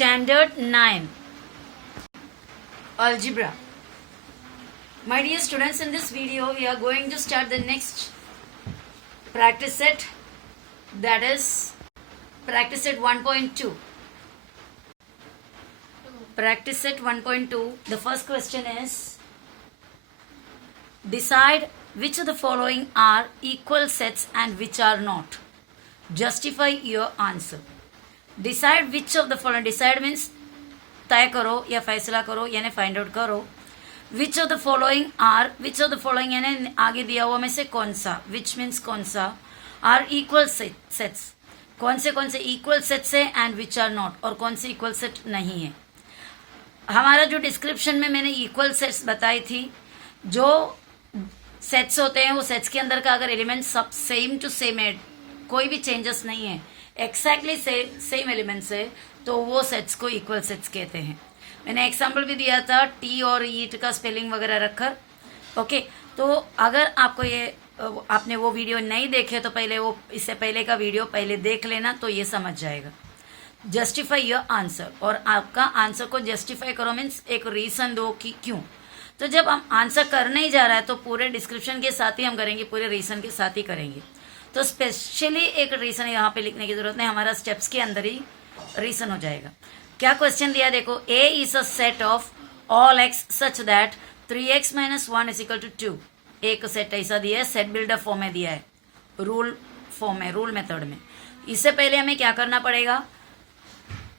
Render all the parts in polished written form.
Standard 9 Algebra. My dear students, in this video we are going to start the next practice set, that is practice set 1.2. Practice set 1.2. The first question is, decide which of the following are equal sets and which are not. Justify your answer. Decide which of the following. Decide means तय करो या फैसला करो यानी find out करो. Which of the following are, which of the following यानी आगे दिया हुआ में से कौन सा, विच मीन्स कौन सा, आर इक्वल सेट्स, कौन से इक्वल सेट्स है, एंड विच आर नॉट, और कौन से इक्वल सेट नहीं है. हमारा जो डिस्क्रिप्शन में मैंने इक्वल सेट्स बताई थी, जो सेट्स होते हैं वो सेट्स के अंदर का अगर एलिमेंट सब सेम टू सेम है, कोई भी चेंजेस नहीं है, एक्जैक्टली सेम एलिमेंट्स है, तो वो सेट्स को इक्वल सेट्स कहते हैं. मैंने एग्जाम्पल भी दिया था टी और ईट का स्पेलिंग वगैरह रखकर. ओके, तो अगर आपको ये आपने वो वीडियो नहीं देखे तो पहले वो इससे पहले का वीडियो पहले देख लेना, तो ये समझ जाएगा. जस्टिफाई योर आंसर, और आपका आंसर को जस्टिफाई करो मीन्स एक रीजन दो कि क्यों. तो जब हम आंसर करने ही जा रहा है तो पूरे डिस्क्रिप्शन के साथ ही हम करेंगे, पूरे रीजन के साथ ही करेंगे. तो स्पेशली एक रीजन यहाँ पे लिखने की जरूरत नहीं, हमारा स्टेप्स के अंदर ही रीजन हो जाएगा. क्या क्वेश्चन दिया देखो, A is a set of all x such that 3x - 1 is equal to 2. एक सेट ऐसा दिया है, सेट बिल्डर फॉर्म में दिया है, रूल फॉर्म में, रूल मेथड में. इससे पहले हमें क्या करना पड़ेगा,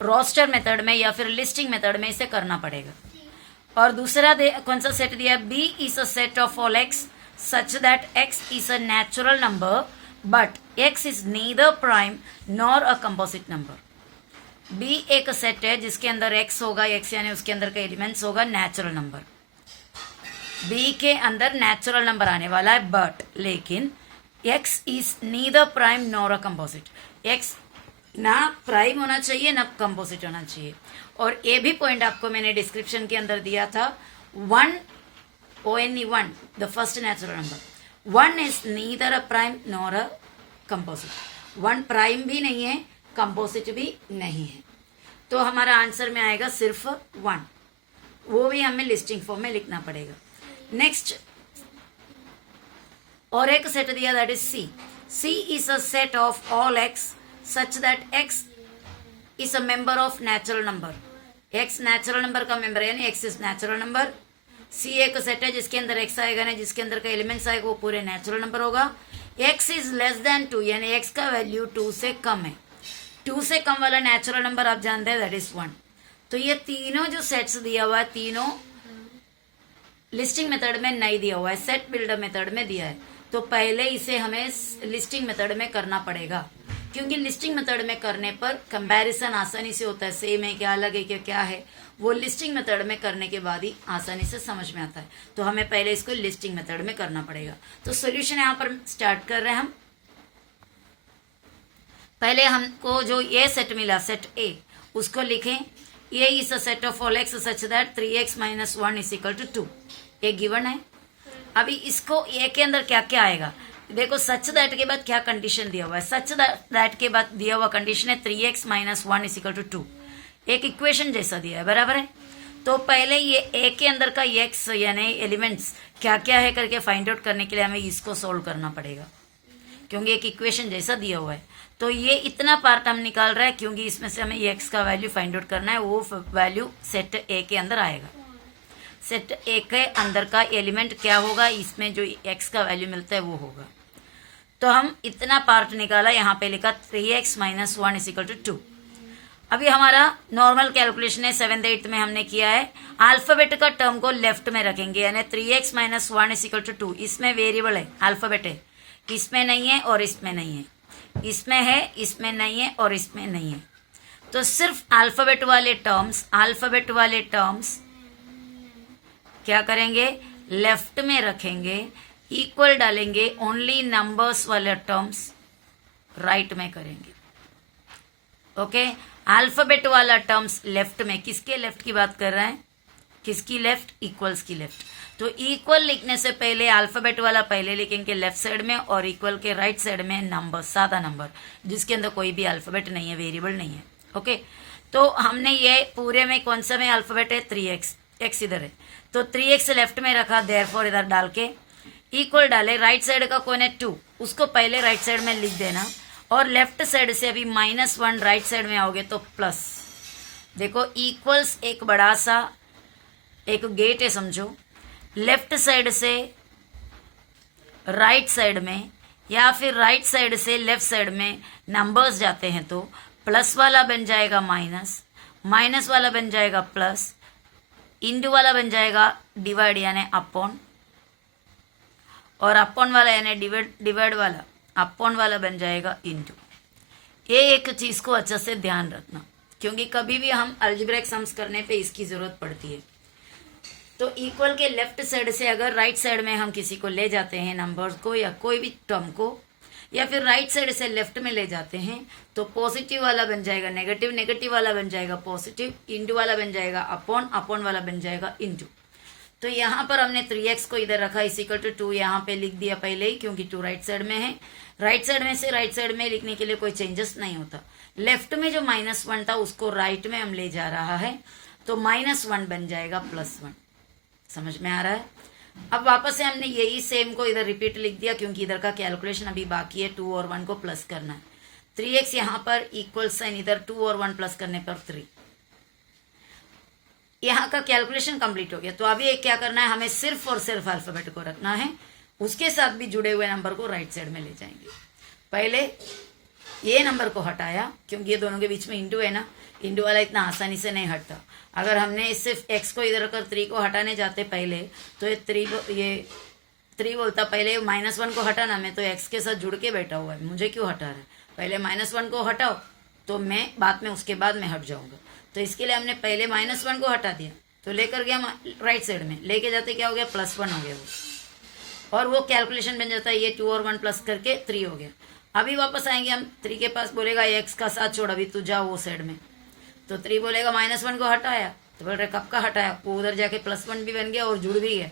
रोस्टर मेथड में या फिर लिस्टिंग मेथड में इसे करना पड़ेगा. और दूसरा कौन सा सेट दिया है, B is a set of all x such that x is a natural number but X is neither prime nor a composite number. B एक सेट है जिसके अंदर एक्स होगा, एक्स यानी उसके अंदर का एलिमेंट्स होगा नेचुरल नंबर. बी के अंदर नेचुरल नंबर आने वाला है, बट लेकिन x is neither prime nor a composite. X ना प्राइम होना चाहिए ना कंपोजिट होना चाहिए. और ये भी पॉइंट आपको मैंने डिस्क्रिप्शन के अंदर दिया था, 1 1 the first natural number, 1 is neither a prime nor a composite. 1 prime भी नहीं है, कंपोजिट भी नहीं है, तो हमारा आंसर में आएगा सिर्फ 1. वो भी हमें लिस्टिंग फॉर्म में लिखना पड़ेगा. नेक्स्ट, और एक सेट दिया that is C. C is a set of all x such that x is a member of natural number. X natural number का मेंबर है, यानी X is natural number. C एक सेट है जिसके अंदर एक्स आएगा ना, जिसके अंदर का एलिमेंट्स आएगा वो पूरे नेचुरल नंबर होगा. एक्स इज लेस देन 2 यानी एक्स का वैल्यू 2 से कम है. 2 से कम वाला नेचुरल नंबर आप जानते हैं दैट इज 1. तो ये तीनों जो सेट्स दिया हुआ है, तीनों लिस्टिंग मेथड में नहीं दिया हुआ है, सेट बिल्डर मेथड में दिया है. तो पहले इसे हमें लिस्टिंग मेथड में करना पड़ेगा, क्योंकि लिस्टिंग मेथड में करने पर कंपैरिजन आसानी से होता है, सेम है क्या, अलग है क्या है, वो लिस्टिंग मेथड में करने के बाद ही आसानी से समझ में आता है. तो हमें पहले इसको लिस्टिंग मेथड में करना पड़ेगा. तो सॉल्यूशन यहाँ पर स्टार्ट कर रहे हैं हम. पहले हमको जो ये सेट मिला, सेट ए, उसको लिखें. A is a set of all x such that 3x - 1 is equal to 2. ये गिवन है. अभी इसको ए के अंदर क्या क्या आएगा देखो, सच दैट के बाद क्या कंडीशन दिया हुआ है. सच दैट के बाद दिया हुआ कंडीशन है 3x - 1 इज इक्वल टू 2. एक इक्वेशन जैसा दिया है, बराबर है. तो पहले ये ए के अंदर का x यानी एलिमेंट्स क्या क्या है करके फाइंड आउट करने के लिए हमें इसको सोल्व करना पड़ेगा, क्योंकि एक इक्वेशन जैसा दिया हुआ है. तो ये इतना पार्ट हम निकाल रहे हैं क्योंकि इसमें से हमें x का वैल्यू फाइंड आउट करना है. वो वैल्यू सेट ए के अंदर आएगा. सेट ए के अंदर का एलिमेंट क्या होगा, इसमें जो x का वैल्यू मिलता है वो होगा. तो हम इतना पार्ट निकाला, यहाँ पे लिखा 3x - 1 इज इक्वल टू 2. अभी हमारा नॉर्मल कैलकुलेशन है, 7th 8th में हमने किया है. अल्फाबेट का टर्म को लेफ्ट में रखेंगे, यानी 3x - 1 इज इक्वल टू 2. इसमें वेरिएबल है, अल्फाबेट है, इसमें नहीं है और इसमें नहीं है, इसमें है, इसमें नहीं है और इसमें नहीं है. तो सिर्फ अल्फाबेट वाले टर्म्स क्या करेंगे, लेफ्ट में रखेंगे, इक्वल डालेंगे. ओनली नंबर्स वाले टर्म्स राइट में करेंगे. ओके, अल्फाबेट वाला टर्म्स लेफ्ट में. किसके लेफ्ट की बात कर रहे हैं, किसकी लेफ्ट, इक्वल्स की लेफ्ट. तो इक्वल लिखने से पहले अल्फाबेट वाला पहले लिखेंगे लेफ्ट साइड में, और इक्वल के राइट साइड में नंबर, सादा नंबर जिसके अंदर कोई भी अल्फाबेट नहीं है, वेरिएबल नहीं है. ओके, तो हमने ये पूरे में कौन सा में अल्फाबेट है 3x, x इधर है तो 3x लेफ्ट में रखा, देयरफॉर इधर डाल के इक्वल डाले, राइट साइड का कौन है 2, उसको पहले राइट साइड में लिख देना और लेफ्ट साइड से अभी -1 राइट साइड में आओगे तो प्लस। देखो इक्वल्स एक बड़ा सा एक गेट है समझो, लेफ्ट साइड से राइट साइड में या फिर राइट साइड से लेफ्ट साइड में नंबर्स जाते हैं तो प्लस वाला बन जाएगा माइनस, माइनस वाला बन जाएगा प्लस, इंटू वाला बन जाएगा डिवाइड यानी अपॉन, और अपॉन वाला यानी डिवाइड वाला अपॉन वाला बन जाएगा इंटू। ये एक चीज़ को अच्छे से ध्यान रखना क्योंकि कभी भी हम अलजेब्रिक सम्स करने पे इसकी ज़रूरत पड़ती है। तो इक्वल के लेफ्ट साइड से अगर राइट साइड में हम किसी को ले जाते हैं नंबर्स को या कोई भी टर्म को, या फिर राइट साइड से लेफ्ट में ले जाते हैं तो पॉजिटिव वाला बन जाएगा नेगेटिव, नेगेटिव वाला बन जाएगा पॉजिटिव, इंटू वाला बन जाएगा अपॉन, अपॉन वाला बन जाएगा इंटू। तो यहाँ पर हमने 3x को इधर रखा =2, यहाँ पे लिख दिया पहले ही क्योंकि 2 राइट साइड में है। राइट साइड में से राइट साइड में लिखने के लिए कोई चेंजेस नहीं होता। लेफ्ट में जो -1 था उसको राइट में हम ले जा रहा है तो -1 बन जाएगा +1। समझ में आ रहा है? अब वापस से हमने यही सेम को इधर रिपीट लिख दिया क्योंकि इधर का कैलकुलेशन अभी बाकी है, 2 और 1 को प्लस करना है। 3x यहाँ पर इक्वल साइन इधर 2 और 1 प्लस करने पर 3, यहाँ का कैलकुलेशन कंप्लीट हो गया। तो अभी एक क्या करना है, हमें सिर्फ और सिर्फ अल्फाबेट को रखना है, उसके साथ भी जुड़े हुए नंबर को राइट साइड में ले जाएंगे। पहले ये नंबर को हटाया क्योंकि ये दोनों के बीच में इंटू है ना, इंटू वाला इतना आसानी से नहीं हटता। अगर हमने सिर्फ x को इधर कर 3 को हटाने जाते पहले तो ये 3 बोलता, पहले -1 को हटाना, मैं तो x के साथ जुड़ के बैठा हुआ है, मुझे क्यों हटा रहा है, पहले -1 को हटाओ तो मैं बाद में उसके बाद में हट जाऊंगा। तो इसके लिए हमने पहले -1 को हटा दिया तो लेकर गया राइट साइड में, लेके जाते क्या हो गया +1 हो गया वो, और वो कैलकुलेशन बन जाता है, ये 2 और 1 प्लस करके 3 हो गया। अभी वापस आएंगे हम 3 के पास, बोलेगा x का साथ छोड़, अभी तू जाओ वो साइड में, तो 3 बोलेगा -1 को हटाया तो बोल रहे कब का हटाया, वो उधर जाके +1 भी बन गया और जुड़ भी गया।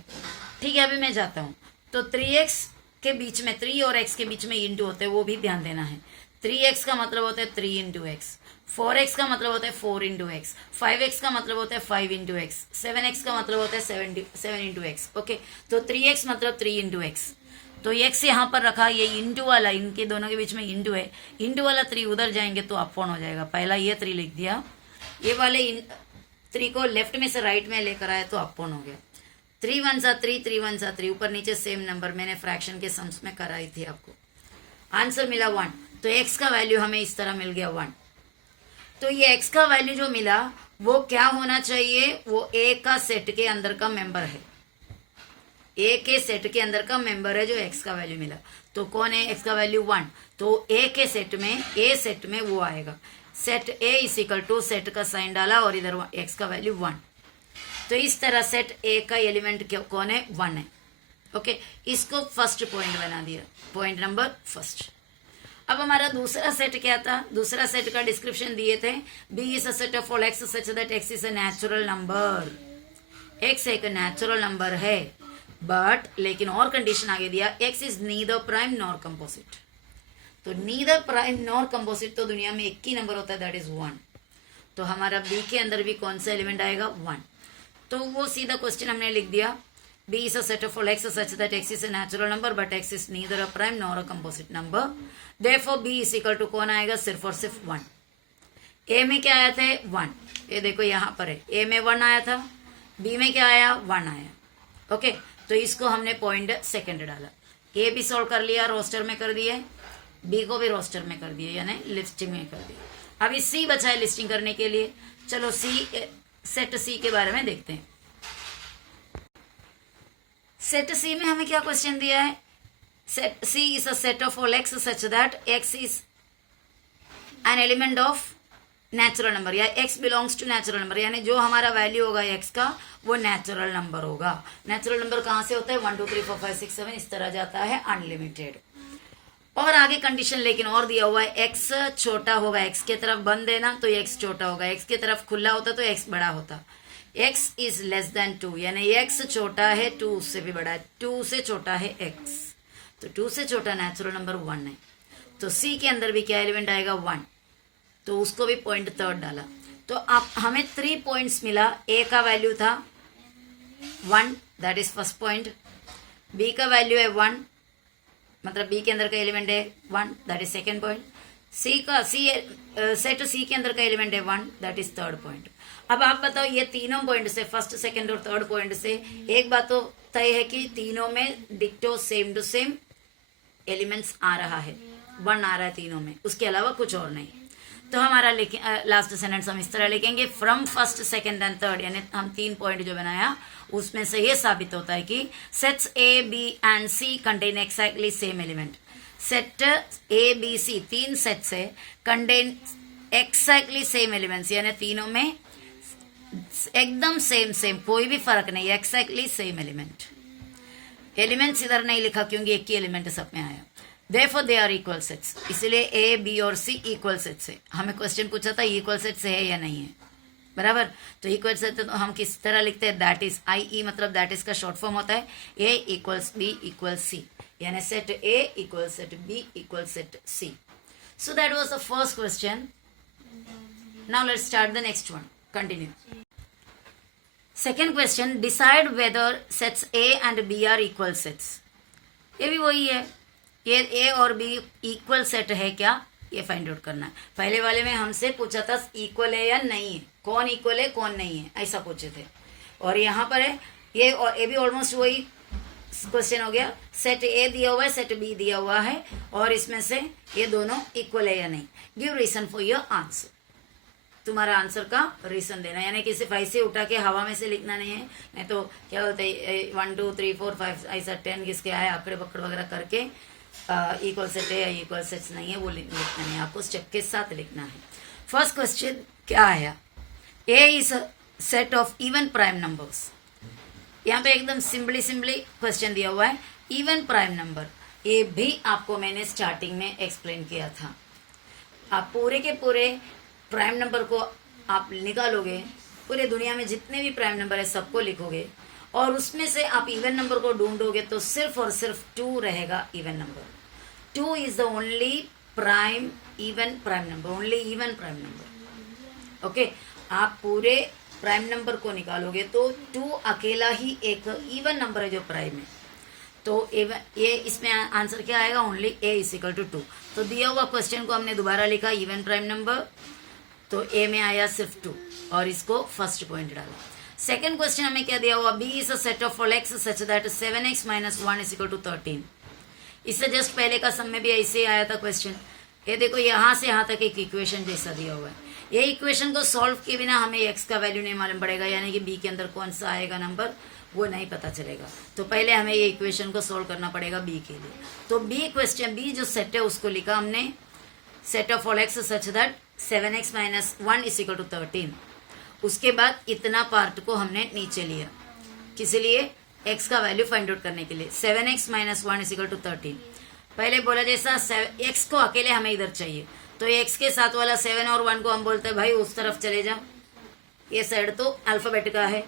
ठीक है अभी मैं जाता हूँ, तो 3x के बीच में 3 और x के बीच में इंटू होते हैं वो भी ध्यान देना है। 3x का मतलब होता है 3 इंटू एक्स, 4x का मतलब होता है 4 इंटू एक्स, 5x का मतलब होता है 5 इंटू एक्स, 7x का मतलब होता है 7 इंटू एक्स। ओके, तो 3x मतलब 3 इंटू एक्स, तो x यहाँ पर रखा, ये इंटू वाला इनके दोनों के बीच में इंटू है, इंटू वाला 3 उधर जाएंगे तो अपॉन हो जाएगा। पहला ये 3 लिख दिया, ये वाले 3 को लेफ्ट में से राइट में लेकर आए तो अपॉन हो गया। 3 1 सा 3, 3 1 सा 3, ऊपर नीचे सेम नंबर, मैंने फ्रैक्शन के सम्स में कराई थी आपको। आंसर मिला 1, तो x का वैल्यू हमें इस तरह मिल गया 1। तो ये x का वैल्यू जो मिला वो क्या होना चाहिए, वो a का सेट के अंदर का मेंबर है, a के सेट के अंदर का मेंबर है जो x का वैल्यू मिला। तो कौन है x का वैल्यू 1, तो a के सेट में, a सेट में वो आएगा, सेट a = सेट का साइन डाला और इधर x का वैल्यू 1। तो इस तरह सेट a का एलिमेंट कौन है, 1 है। ओके, इसको फर्स्ट पॉइंट बना दिया, पॉइंट नंबर फर्स्ट। अब हमारा दूसरा सेट क्या था, दूसरा सेट का डिस्क्रिप्शन दिए थे, B is a set of all x such that x is a natural number। x एक नेचुरल नंबर है, बट लेकिन और कंडीशन आगे दिया, x is neither prime nor composite। तो नीदर प्राइम नॉर कंपोजिट तो दुनिया में एक ही नंबर होता है, दैट इज 1। तो हमारा बी के अंदर भी कौन सा एलिमेंट आएगा, 1। तो वो सीधा क्वेश्चन हमने लिख दिया, B is a set of all x such that x is a natural number but X is neither a prime nor a composite number, therefore B is equal to कौन आएगा, सिर्फ और सिर्फ 1। ए में क्या आया था 1, ये देखो यहाँ पर है, ए में 1 आया था, बी में क्या आया 1 आया। ओके, तो इसको हमने पॉइंट सेकंड डाला, ए भी सोल्व कर लिया, रोस्टर में कर दिया, बी को भी रोस्टर में कर दिया यानी लिस्टिंग में कर दिया। अभी सी बचा है लिस्टिंग करने के लिए, चलो सी सेट सी के बारे में देखते हैं। सेट सी में हमें क्या क्वेश्चन दिया है, set C is a set of all x such that x is an element of natural number, या x belongs to natural number, यानी जो हमारा वैल्यू होगा एक्स का वो नेचुरल नंबर होगा। नेचुरल नंबर कहाँ से होता है, 1 2 3 4 5 6 7 इस तरह जाता है, अनलिमिटेड। और आगे कंडीशन लेकिन और दिया हुआ है, x छोटा होगा, x के तरफ बंद है ना तो x छोटा होगा, x के तरफ खुला होता तो x बड़ा होता। x इज लेस देन 2 यानी x छोटा है 2 से भी बड़ा है, 2 से छोटा है x, तो 2 से छोटा नेचुरल नंबर 1 है। तो c के अंदर भी क्या एलिमेंट आएगा 1, तो उसको भी पॉइंट थर्ड डाला। तो आप हमें 3 पॉइंट्स मिला। ए का वैल्यू था 1, that is first point. B का वैल्यू है 1, मतलब बी के अंदर का एलिमेंट है 1, that is second point. Set C के अंदर का एलिमेंट है 1, दैट इज थर्ड पॉइंट। अब आप बताओ ये तीनों पॉइंट से, फर्स्ट सेकंड और थर्ड पॉइंट से एक बात तो तय है कि तीनों में डिक्टो सेम टू सेम एलिमेंट्स आ रहा है, 1 आ रहा है तीनों में, उसके अलावा कुछ और नहीं। तो हमारा लास्ट सेंटेंस हम इस तरह लिखेंगे, from first second and third, यानी हम 3 पॉइंट जो बनाया उसमें से ये साबित होता है कि sets A B and C contain exactly same element. Set A B C 3 set से कंटेन एक्जैक्टली सेम एलिमेंट्स, यानी तीनों में एकदम सेम, कोई भी फर्क नहीं, एक्जैक्टली सेम एलिमेंट। एलिमेंट्स इधर नहीं लिखा क्योंकि एक ही एलिमेंट सब में आया। Therefore they are equal sets, इसलिए ए बी और सी इक्वल सेट्स है। हमें क्वेश्चन पूछा था इक्वल सेट्स है या नहीं है, बराबर। तो इक्वल सेट तो हम किस तरह लिखते हैं, दैट इज आई, मतलब दैट इज का शॉर्ट फॉर्म होता है A equals B equals C, यानी set A equal set B equal set C. So that was the first question. Now let's start the next one, continue. Second question, decide whether sets A and B are equal sets. ये भी वही है, ये ए और B equal set है क्या, ये find out करना है। पहले वाले में हमसे पूछा था इक्वल है या नहीं है, कौन इक्वल है कौन नहीं है, ऐसा पूछे थे। और यहाँ पर है ये, और ये भी ऑलमोस्ट वही क्वेश्चन हो गया। सेट ए दिया हुआ है, सेट बी दिया हुआ है, और इसमें से ये दोनों इक्वल है या नहीं। Give reason for your answer, तुम्हारा आंसर का रीजन देना, यानी कि सिर्फ ऐसे उठा के हवा में से लिखना नहीं है। नहीं तो क्या होता है 1 2 3 4 5 ऐसा 10 किसके आए आंकड़े बकड़ वगैरह करके इक्वल सेट है या इक्वल सेट्स नहीं है वो लिखना नहीं है, आपको स्टेप के साथ लिखना है। फर्स्ट क्वेश्चन क्या आया, A is a set of even prime numbers. यहाँ पे एकदम सिंपली क्वेश्चन दिया हुआ है, इवन प्राइम नंबर। ये भी आपको मैंने स्टार्टिंग में एक्सप्लेन किया था। आप पूरे के पूरे प्राइम नंबर को आप निकालोगे, पूरे दुनिया में जितने भी प्राइम नंबर है सबको लिखोगे, और उसमें से आप इवन नंबर को ढूंढोगे तो सिर्फ और सिर्फ 2 रहेगा even number. 2 is the only prime even prime number, only even prime number. Okay, आप पूरे प्राइम नंबर को निकालोगे तो 2 अकेला ही एक इवन नंबर है जो प्राइम है। तो ये इसमें आंसर क्या आएगा, only A is equal to 2। तो दिया हुआ क्वेश्चन को हमने दोबारा लिखा इवन प्राइम नंबर, तो ए में आया सिर्फ 2 और इसको फर्स्ट पॉइंट डाला। सेकेंड क्वेश्चन हमें क्या दिया हुआ, B is a set of all x such that 7x - 1 is equal to 13। इससे जस्ट पहले का सम में भी ऐसे ही आया था क्वेश्चन। ये देखो यहाँ से यहाँ तक एक इक्वेशन जैसा दिया हुआ है। ये इक्वेशन को सॉल्व किए बिना हमें एक्स का वैल्यू नहीं मालूम पड़ेगा, यानी कि बी के अंदर कौन सा आएगा नंबर वो नहीं पता चलेगा। तो पहले हमें ये इक्वेशन को सॉल्व करना पड़ेगा बी के लिए। तो बी क्वेश्चन, बी जो सेट है उसको लिखा हमने set of all x such that 7x - 1 is equal to 13। उसके बाद इतना पार्ट को हमने नीचे लिया, किस लिए, x का वैल्यू फाइंड आउट करने के लिए। 7x - 1 is equal to 13। पहले बोला जैसा x को अकेले हमें इधर चाहिए, तो x के साथ वाला 7 और 1 को हम बोलते हैं भाई उस तरफ चले जाओ, ये साइड तो अल्फाबेट का है,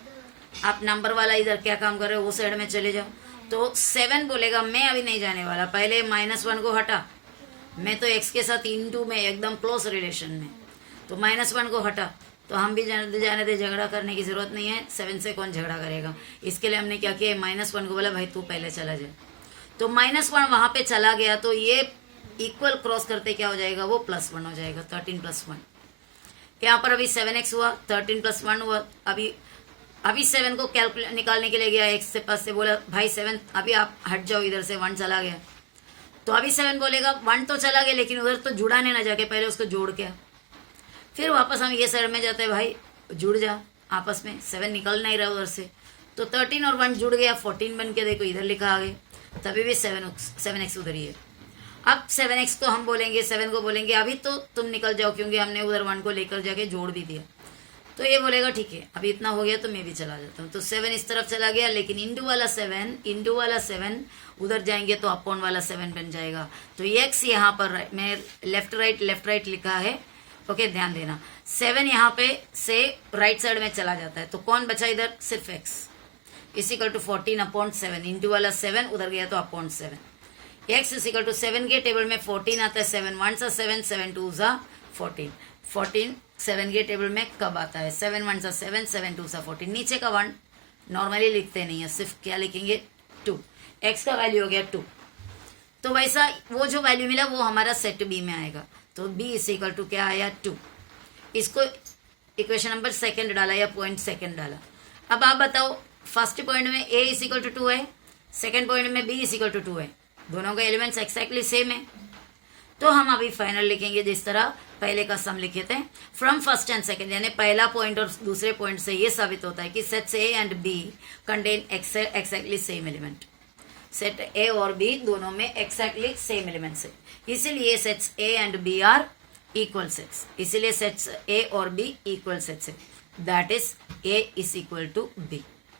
आप नंबर वाला इधर क्या काम कर रहे हो वो साइड में चले जाओ। तो 7 बोलेगा मैं अभी नहीं जाने वाला, पहले -1 को हटा, मैं तो x के साथ इनटू में एकदम क्लोज रिलेशन में, तो -1 को हटा। तो हम भी जाने दे, झगड़ा करने की जरूरत नहीं है, 7 से कौन झगड़ा करेगा। इसके लिए हमने क्या किया, -1 को बोला भाई तू पहले चला जाए, तो -1 वहां पे चला गया, तो ये इक्वल क्रॉस करते क्या हो जाएगा, वो +1 हो जाएगा, 13 + 1। यहाँ पर अभी 7x हुआ, 13 + 1 हुआ। अभी 7 को कैलकुलेट निकालने के लिए गया, x से पास से बोला भाई 7 अभी आप हट जाओ इधर से, 1 चला गया। तो अभी 7 बोलेगा 1 तो चला गया, लेकिन उधर तो जुड़ाने ना जाके पहले उसको जोड़ के, फिर वापस हम ये साइड में जाते हैं, भाई जुड़ जा आपस में, 7 निकल नहीं रहा उधर से। तो 13 और 1 जुड़ गया, 14 बन के देखो इधर लिखा आगे, तभी भी 7x उधर ही है। अब 7x को हम बोलेंगे, 7 को बोलेंगे अभी तो तुम निकल जाओ, क्योंकि हमने उधर 1 को लेकर जाके जोड़ भी दिया। तो ये बोलेगा ठीक है अभी इतना हो गया तो मैं भी चला जाता हूँ। तो 7 इस तरफ चला गया, लेकिन इंटू वाला 7 उधर जाएंगे तो अपॉन वाला 7 बन जाएगा। तो x यहाँ पर मैं लेफ्ट राइट लिखा है, ओके ध्यान देना। 7 यहाँ पे से राइट साइड में चला जाता है, तो कौन बचा इधर, सिर्फ x is equal to 14/7। Into वाला 7 उधर गया तो upon 7। x is equal to 7 के टेबल में 14 आता है, 7 1 7 7 2 14, 7 के टेबल में कब आता है? 7 1 सा 7, 7 2 सा 14। नीचे का 1 नॉर्मली लिखते नहीं है, सिर्फ क्या लिखेंगे 2। x का वैल्यू हो गया 2, तो वैसा वो जो वैल्यू मिला वो हमारा सेट बी में आएगा। तो b इज इक्वल टू क्या आया 2। इसको इक्वेशन नंबर सेकंड डाला या पॉइंट सेकंड डाला। अब आप बताओ, फर्स्ट पॉइंट में a इज इक्वल टू 2 है, सेकंड पॉइंट में b इज इक्वल टू 2 है, दोनों के एलिमेंट्स एक्जैक्टली सेम है। तो हम अभी फाइनल लिखेंगे जिस तरह पहले का सम लिखे थे, फ्रॉम फर्स्ट एंड सेकंड, यानी पहला पॉइंट और दूसरे पॉइंट से ये साबित होता है कि sets A and B contain exactly same element. Set A और बी दोनों में एक्जैक्टली सेम एलिमेंट्स है, इसीलिए sets A and B are equal sets. इसीलिए सेट्स ए और बी इक्वल सेट्स है, that is A is equal to B.